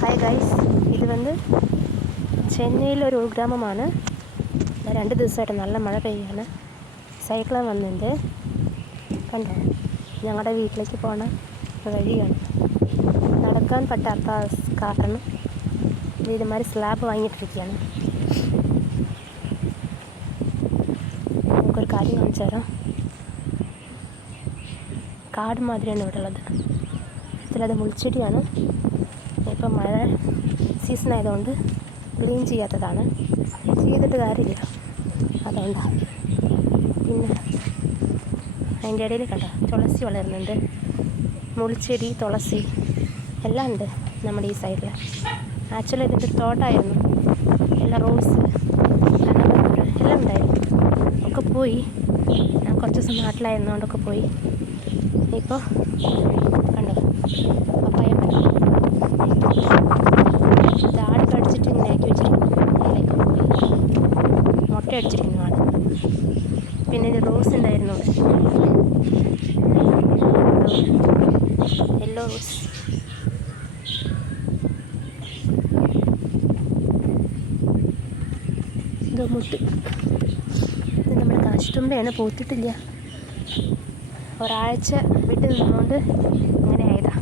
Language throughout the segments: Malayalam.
ഹായ് ഗൈസ്, ഇത് ചെന്നൈയിലൊരു ഉൾഗ്രാമമാണ്. 2 ദിവസമായിട്ട് നല്ല മഴ പെയ്യാണ്. സൈക്ലോൺ വന്നിട്ടുണ്ട്. കണ്ടോ, ഞങ്ങളുടെ വീട്ടിലേക്ക് പോണ വഴിയാണ്. നടക്കാൻ പറ്റാത്ത കാരണം വീടുമാർ സ്ലാബ് വാങ്ങിയിട്ടിരിക്കുകയാണ്. നമുക്കൊരു കാര്യം കാണിച്ചു തരാം. കാട് മാതിരിയാണ് ഇവിടെ ഉള്ളത്. ഇതിലത് മുൾച്ചെടിയാണ്. ഇപ്പം മഴ സീസൺ ആയതുകൊണ്ട് ക്ലീൻ ചെയ്യാത്തതാണ്. ചെയ്തിട്ട് കാര്യമില്ല, അതുകൊണ്ടാണ്. പിന്നെ അതിൻ്റെ ഇടയിൽ കണ്ടോ, തുളസി വളരുന്നുണ്ട്. മുൾച്ചെടി, തുളസി എല്ലാം ഉണ്ട് നമ്മുടെ ഈ സൈഡിൽ. ആക്ച്വലി ഇതിൻ്റെ തോട്ടമായിരുന്നു. എല്ലാം റോസ്, കനകാമ്പരം എല്ലാം ഉണ്ടായിരുന്നു. ഒക്കെ പോയി. ഞാൻ കുറച്ച് ദിവസം നാട്ടിലായിരുന്നുകൊണ്ടൊക്കെ പോയി. ഇപ്പോൾ കണ്ടോ, പപ്പായ മരം താഴെ കടിച്ചിട്ട് ഇങ്ങനെ ആക്കി വെച്ചിരിക്കുന്നു. അതിലേക്ക് പോയി മുട്ട അടിച്ചിരിക്കുന്നതാണ്. പിന്നെ ഇത് റോസ് ഉണ്ടായിരുന്നു യെല്ലോ റോസ്. ഇത് മുട്ട്. ഇത് നമ്മുടെ കാശിത്തുമ്പയാണ്, പൂത്തിട്ടില്ല. ഒരാഴ്ച വിട്ട് നിന്നുകൊണ്ട് അങ്ങനെ ആയതാ.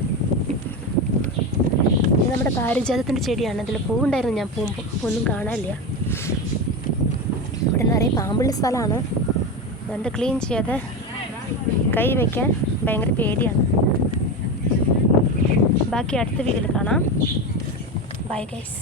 ഇത് നമ്മുടെ പാരിജാതത്തിൻ്റെ ചെടിയാണ്. അതിൽ പൂവുണ്ടായിരുന്നു. ഞാൻ പോകുമ്പോൾ ഒന്നും കാണാനില്ല. ഇവിടെ നിറയെ പാമ്പുള്ള സ്ഥലമാണ്. അതുകൊണ്ട് ക്ലീൻ ചെയ്യാതെ കൈ വയ്ക്കാൻ ഭയങ്കര പേടിയാണ്. ബാക്കി അടുത്ത വീഡിയോയിൽ കാണാം. Bye guys.